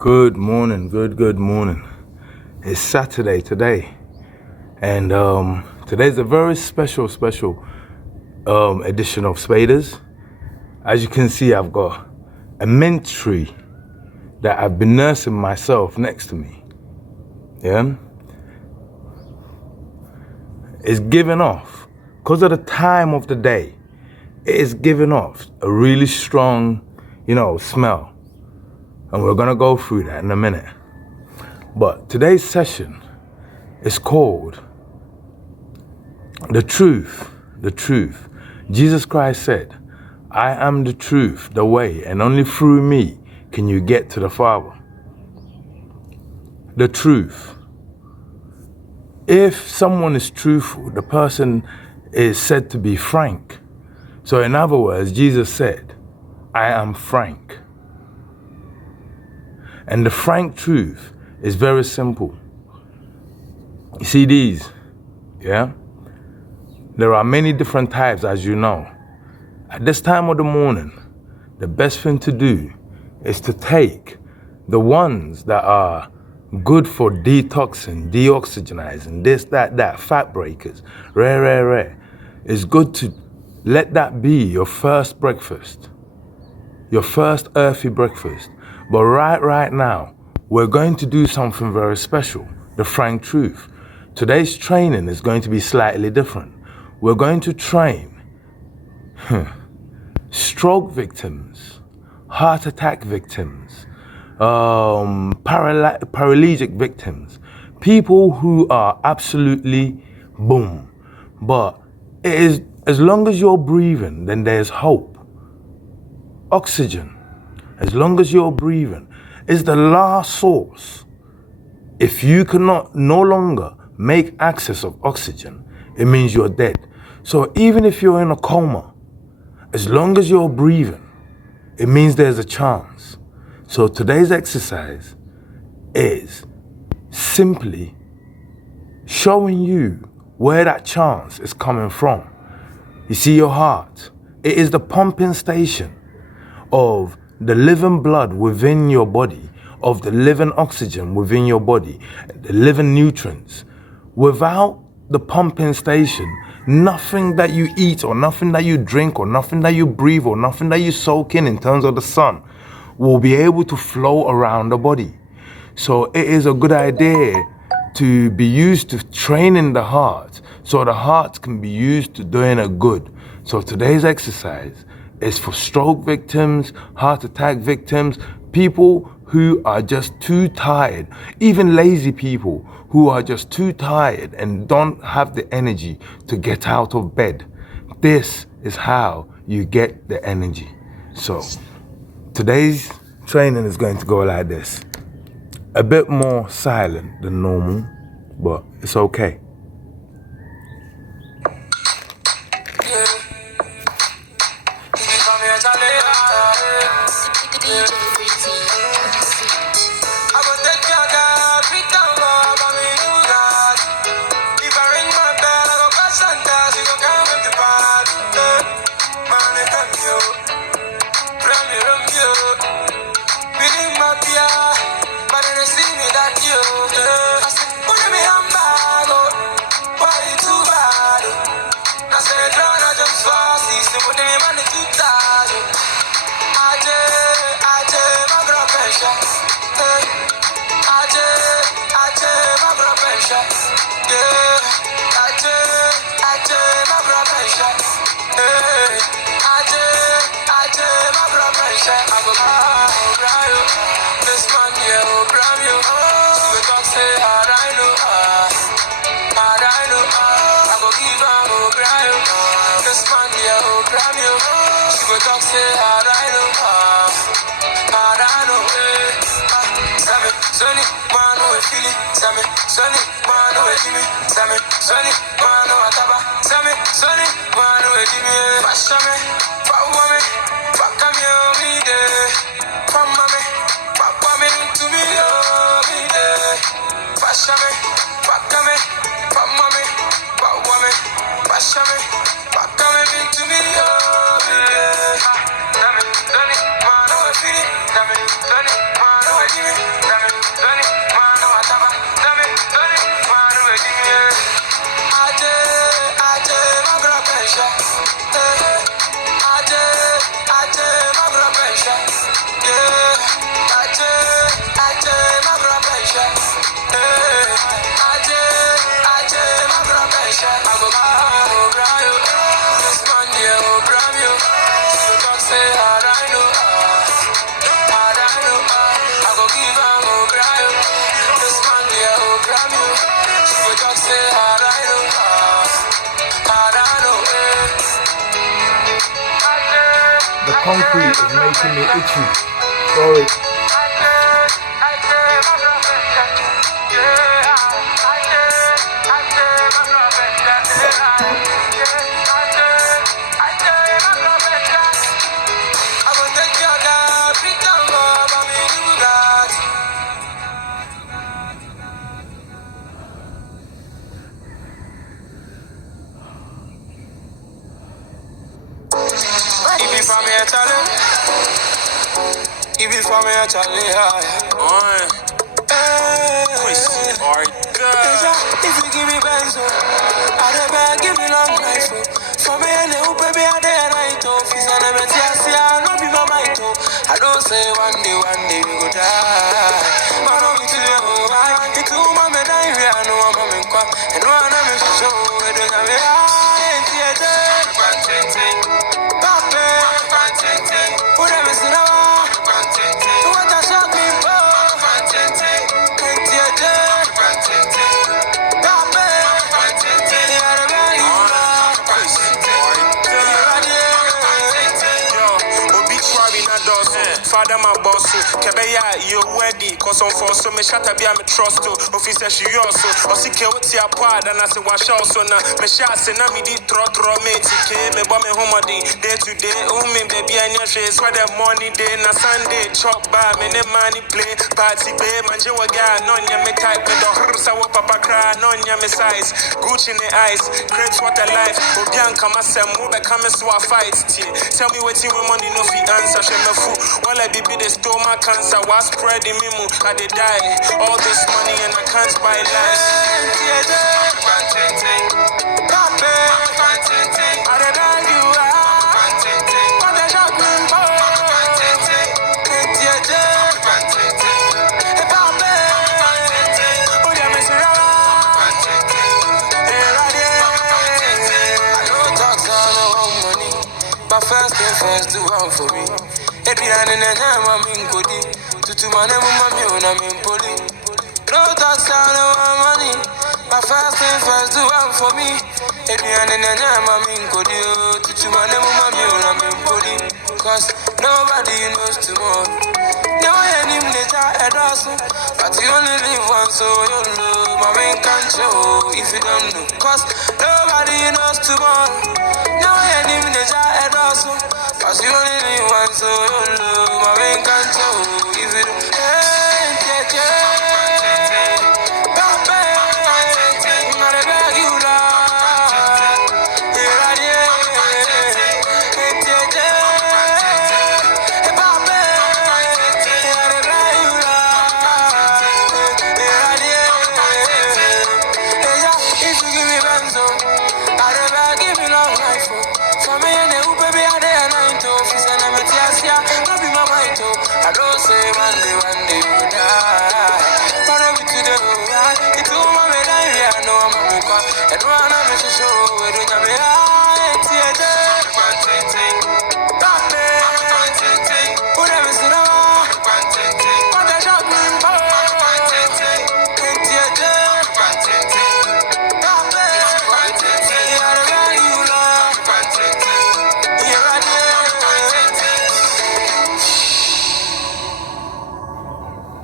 Good morning, good morning. It's Saturday today, and today's a very special edition of SPADAS. As you can see, I've got a mint tree that I've been nursing myself next to me. Yeah, it's giving off, because of the time of the day, it is giving off a really strong, smell. And we're gonna go through that in a minute. But today's session is called The Truth. The Truth. Jesus Christ said, I am the truth, the way, and only through me can you get to the Father. The truth. If someone is truthful, the person is said to be frank. So in other words, Jesus said, I am frank. And the frank truth is very simple. You see these, yeah? There are many different types, as you know. At this time of the morning, the best thing to do is to take the ones that are good for detoxing, deoxygenizing, this, that, fat breakers, rare. It's good to let that be your first breakfast, your first earthy breakfast. But right now, we're going to do something very special, the frank truth. Today's training is going to be slightly different. We're going to train stroke victims, heart attack victims, paralytic victims, people who are absolutely boom. But it is, as long as you're breathing, then there's hope. Oxygen. As long as you're breathing, is the last source. If you cannot no longer make access of oxygen, it means you're dead. So even if you're in a coma, as long as you're breathing, it means there's a chance. So today's exercise is simply showing you where that chance is coming from. You see your heart. It is the pumping station of the living blood within your body, of the living oxygen within your body, the living nutrients. Without the pumping station, nothing that you eat or nothing that you drink or nothing that you breathe or nothing that you soak in terms of the sun will be able to flow around the body. So it is a good idea to be used to training the heart so the heart can be used to doing a good. So today's exercise is for stroke victims, heart attack victims, people who are just too tired, even lazy people who are just too tired and don't have the energy to get out of bed. This is how you get the energy. So today's training is going to go like this. A bit more silent than normal, but it's okay. The concrete is making me itchy. Sorry. If you for me, I tell you if you give me benzo, I never give me long life. For me, and the baby, I day and night. If I never see, I don't be my mind. I don't say one day we go die. But don't be too young, right? It's too much, I know I'm in quack. And one of me show, I don't have it. Whatever, see now. What I shot me for. Father, my boss, Kebeya, you're ready. Cause on for so me shut up, I'm a trust to officer. She also, or see, what's your part, and I say, wash also now. Me shots and I me did throw me, me bomb me home day to day. Oh, me baby, I know she's where the money day, na Sunday, chop bar, me ne money play, party pay, man, you a guy, none ya me type, me the herbs, I walk papa cry, none ya me size, Gucci in the eyes, great what a life, Obian come as a move, I come as a fight. Tell me what you money no fee answer, she me fool. Well, I be the stomach cancer, was spreading me, I did die. All this money and I can't buy life. First thing first, do one for me. If you are in a name, I'm in goody. To my name, I'm in poli. No talk sound of money. My first thing first, do one for me. If you are in a name, I'm in goody. To my name, I'm in poli. Cause nobody knows tomorrow. No one in nature at all. But you only live once, so you know. My main control, if you don't know. Cause nobody knows tomorrow. No one in nature at all. Cause you only live once, so you know. My main control, if you don't. I don't say one day you die. Follow me to the right. It's all my life, I know I'm a book. And one of the show, we don't have a theater. Whatever, see now. What I shot me for.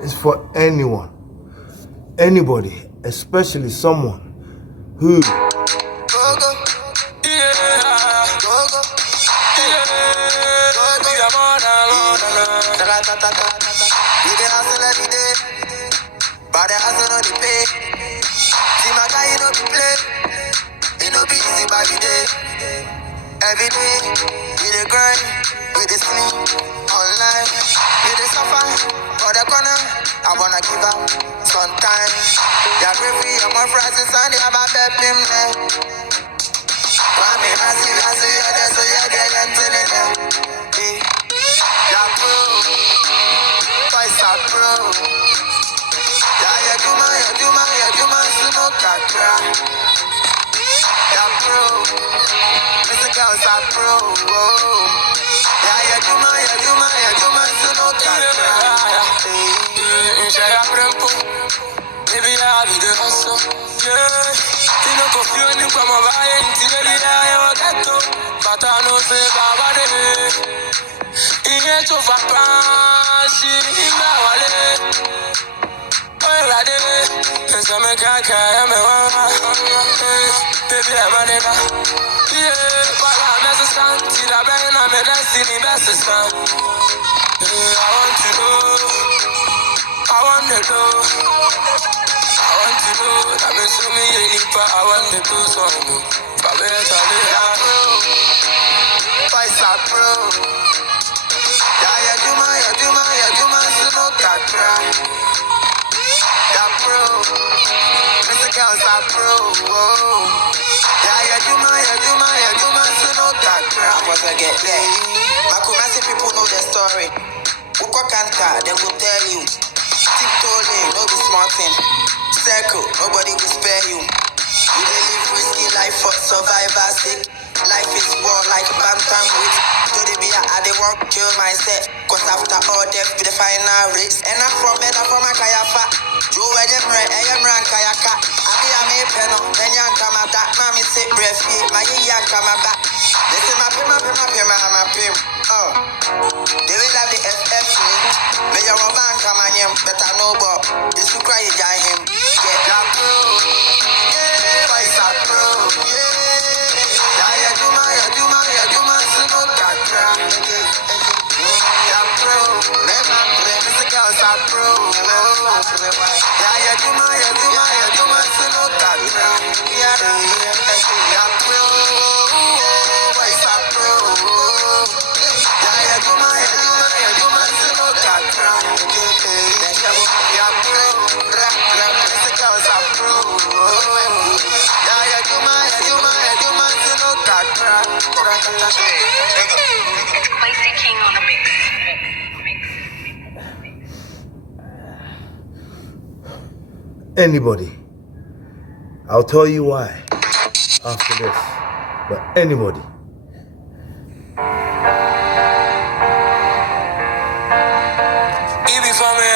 It's for anyone, anybody, especially someone who every day, we the grind, we the sleep, online, we the suffer, for the corner, I wanna give up, sometimes, yeah, free, I'm on Friday, Sunday, I'm a bed, I see, you're there, so you're there, and telling them, yeah, bro, twice a pro, yeah, you do my, smoke, I cry, yeah, bro, Mr. Girls are pro, yeah, you do my, so no can share a prempo, Baby, I'll be the hustle. Yeah. You know, go feel any from my body. Baby, I get to. But I know, say, Baba, Iye to vakansi imawale Oyrade Nsame kaka ya mewa Baby I'm a nigga Yeah, but I'm as a son Tira ben I'm a destiny best son I want to know I want to know I want to know That means to me I want to do something But better Vice up pro Ya Juma, Suno Katra. Ya pro, Mr. Girls are pro. Ya Juma, Suno Katra. Once I get there, Makumasi people know the story. Uko Kanta, they will tell you. Tiptoeing, no be smarting. Circle, nobody will spare you. You dey live risky life for survivor's sake. Life is war like bantam with. To the beer, I dey want kill myself. Cause after all death be the final race. And I'm from a kayafa. Joe and I'm ran kayaka. I be a me penno. Then you come at that. Mammy say breath. My young come back. They say my pim. Oh. They will have the FF me. May your man come on him. Better know but this will cry him. Get that pro. Yeah, why is that pro? Yeah. Ya Juma, Suno Katra. Ya pro, Mr. Girls are pro. Ya Juma, Suno Katra. Ya pro, why is that pro? Ya Juma, Suno Katra. Ya pro, Mr. Girls are pro. Ya Juma, Suno Katra. Placing King on the mix. Anybody. I'll tell you why after this. But anybody. Even for me,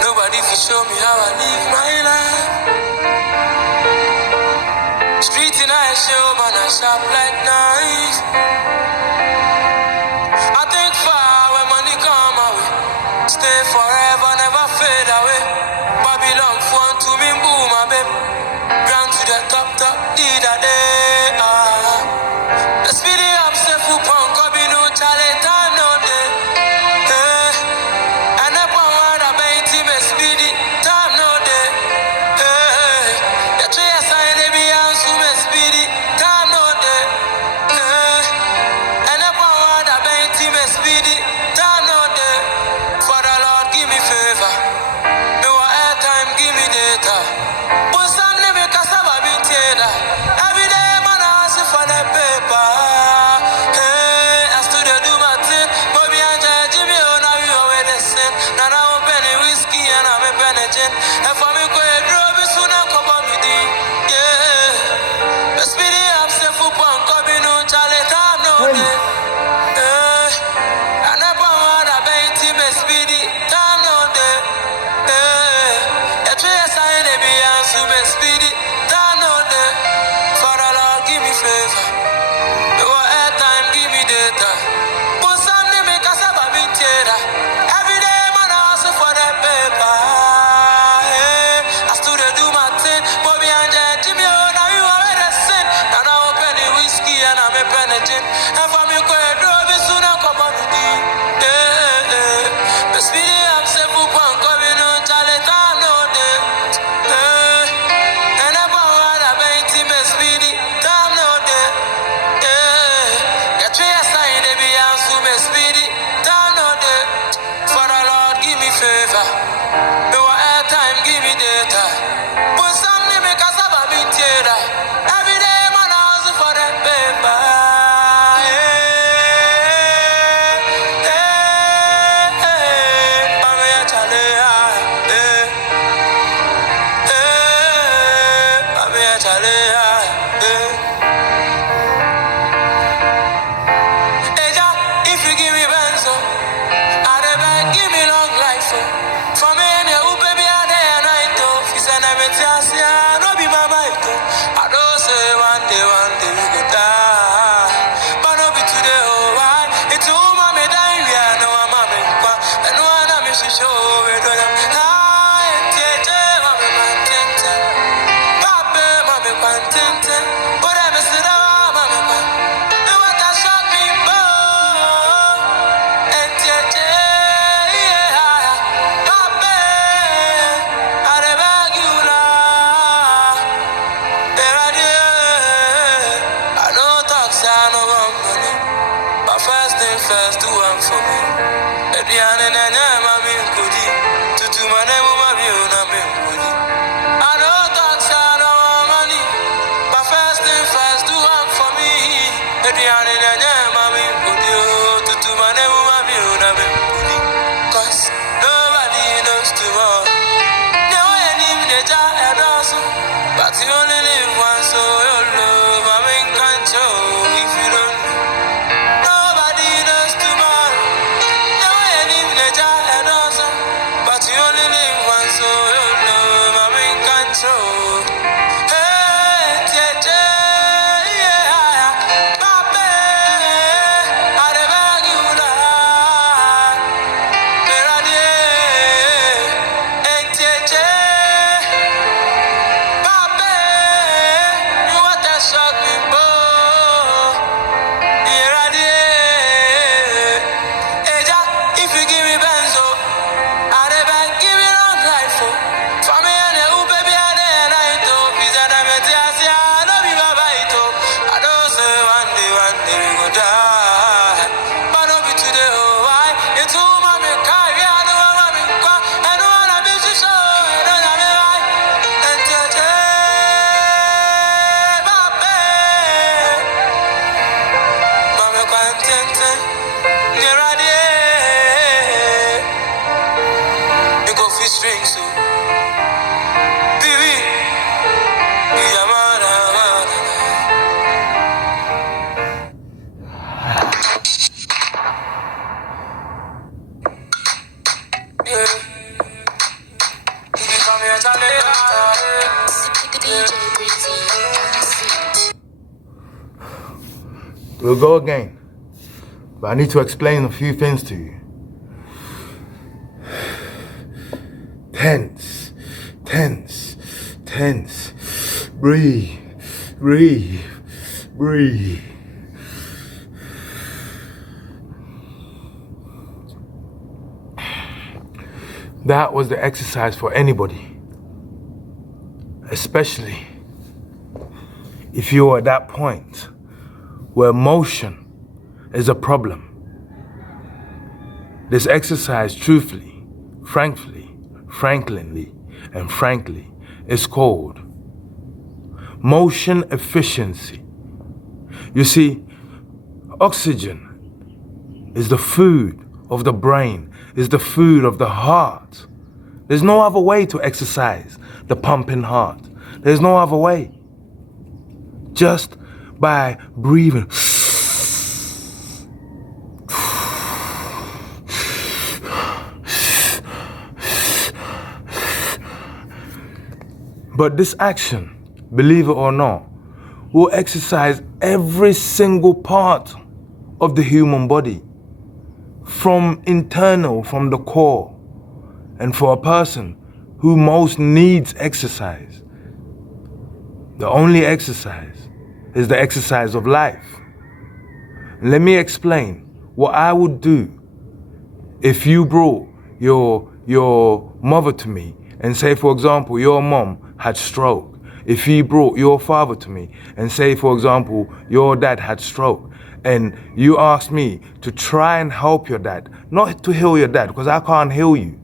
nobody can show me how I live my life. Street in I show, man, I shop like knives. I think far when money come my way. Stay forever, never fade away. Babylon phone to me, boom, my babe. Ground to the top, did a day. The speedy up, step who punk, be no challenge, time no day. And up on word, I bet him a speedy, time no day. The tree sign, they be answer me speedy, time no day. first to one for me. Ediane na nyama mi nkodi. Tutu mane mu mabi una mi nkodi. I know that's I know money. But first thing first do one for me. Ediane na nyama mi nkodi. Tutu mane mu mabi una mi nkodi. 'Cause nobody knows tomorrow. No one even the jar and also. But you only live once, so your love, I mean, can't show if you don't know. Nobody knows tomorrow. No one even the jar and also. But you only live once, so your love, I mean, can't show. Hey, yeah, Papa, I beg you now. If you give me benzo, I never give it on life. For me and you, baby, I night. Pizza, I love you, I don't say one day we go die. But don't be today, oh, why? It's who mommy carry, I know mommy cry. I don't wanna be too sure, I don't have me right. And Mama content, near a day. You go fish strings, so baby, yeah, man. Yeah, you come here, Charlie. DJ Breezy on the beat. We'll go again. But I need to explain a few things to you. Tense, tense, tense. Breathe, breathe, breathe. That was the exercise for anybody, especially if you're at that point where motion is a problem. This exercise, truthfully, frankly, and frankly, is called motion efficiency. You see, oxygen is the food of the brain, is the food of the heart. There's no other way to exercise the pumping heart. There's no other way. Just by breathing. But this action, believe it or not, will exercise every single part of the human body, from internal, from the core. And for a person who most needs exercise, the only exercise is the exercise of life. Let me explain what I would do if you brought your mother to me and say, for example, your mom had stroke. If you brought your father to me and say, for example, your dad had stroke, and you asked me to try and help your dad, not to heal your dad, because I can't heal you,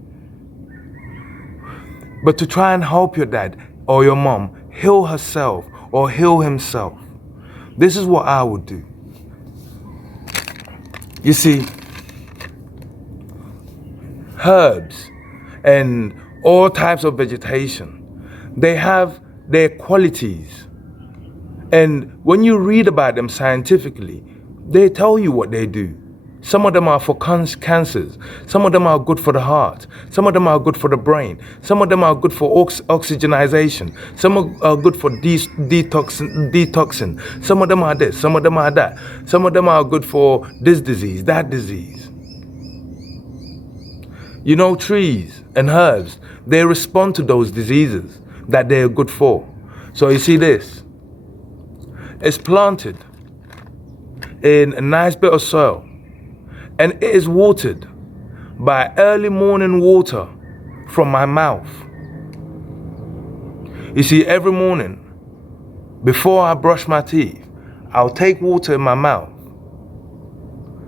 but to try and help your dad or your mom heal herself or heal himself. This is what I would do. You see, herbs and all types of vegetation, they have their qualities. And when you read about them scientifically, they tell you what they do. Some of them are for cancers. Some of them are good for the heart. Some of them are good for the brain. Some of them are good for oxygenization. Some are good for detoxing. Some of them are this. Some of them are that. Some of them are good for this disease, that disease. You know, trees and herbs, they respond to those diseases that they are good for. So you see this. It's planted in a nice bit of soil, and it is watered by early morning water from my mouth. You see, every morning, before I brush my teeth, I'll take water in my mouth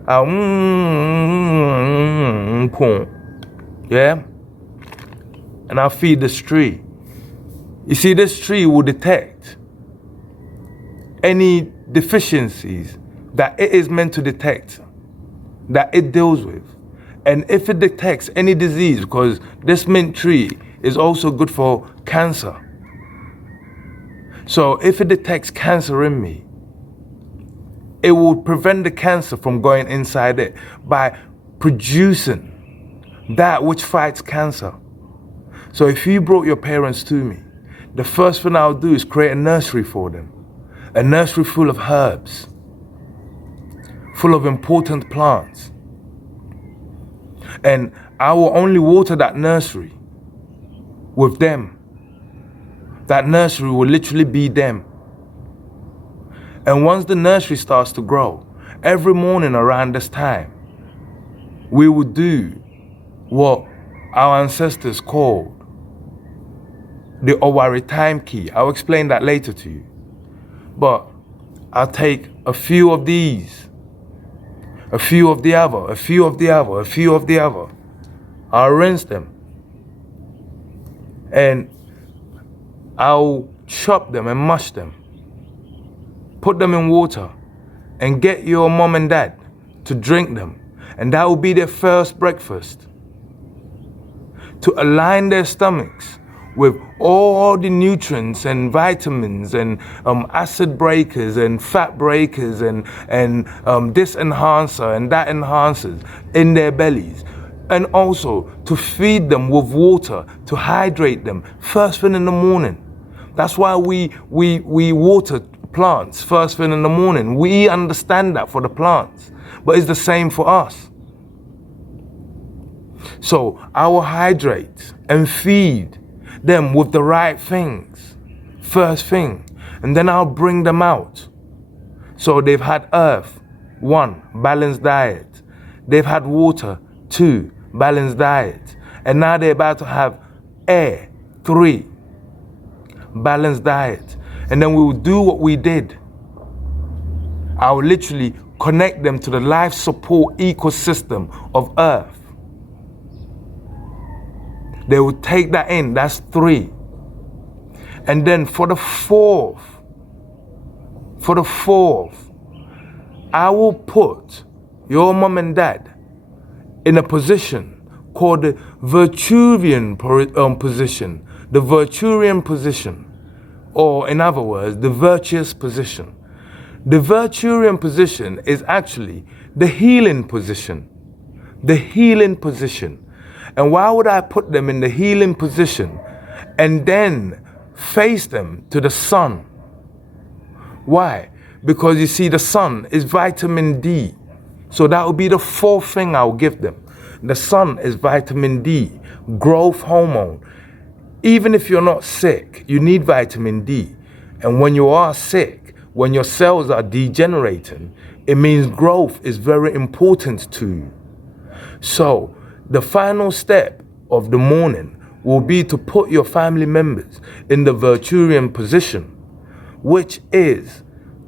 I'll yeah, and I'll feed this tree. You see, this tree will detect any deficiencies that it is meant to detect, that it deals with. And if it detects any disease, because this mint tree is also good for cancer. So if it detects cancer in me, it will prevent the cancer from going inside it by producing that which fights cancer. So if you brought your parents to me, the first thing I'll do is create a nursery for them. A nursery full of herbs, full of important plants. And I will only water that nursery with them. That nursery will literally be them. And once the nursery starts to grow, every morning around this time, we would do what our ancestors called the Owari time key. I'll explain that later to you. But I'll take a few of these, a few of the other, a few of the other, a few of the other. I'll rinse them. And I'll chop them and mash them. Put them in water and get your mom and dad to drink them. And that will be their first breakfast. To align their stomachs with all the nutrients and vitamins and acid breakers and fat breakers and this enhancer and that enhancers in their bellies. And also to feed them with water, to hydrate them first thing in the morning. That's why we water plants first thing in the morning. We understand that for the plants, but it's the same for us. So I will hydrate and feed them with the right things first thing, and then I'll bring them out. So they've had earth, 1, balanced diet. They've had water, 2, balanced diet. And now they're about to have air, 3, balanced diet. And then we will do what we did. I will literally connect them to the life support ecosystem of earth. They will take that in, that's 3. And then for the fourth, I will put your mom and dad in a position called the Virturian position, the Virturian position, or in other words, the virtuous position. The Virturian position is actually the healing position, the healing position. And why would I put them in the healing position and then face them to the sun? Why? Because you see, the sun is vitamin D. So that would be the 4th thing I'll give them. The sun is vitamin D, growth hormone. Even if you're not sick, you need vitamin D. And when you are sick, when your cells are degenerating, it means growth is very important to you. So the final step of the morning will be to put your family members in the Virturian position, which is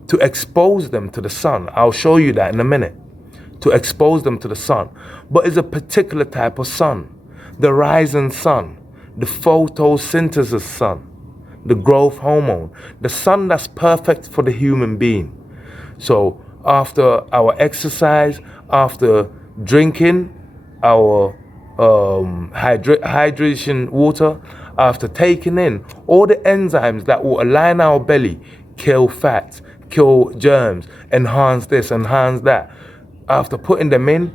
to expose them to the sun. I'll show you that in a minute. To expose them to the sun. But it's a particular type of sun. The rising sun, the photosynthesis sun, the growth hormone, the sun that's perfect for the human being. So after our exercise, after drinking our hydration water, after taking in all the enzymes that will align our belly, kill fats, kill germs, enhance this, enhance that, after putting them in,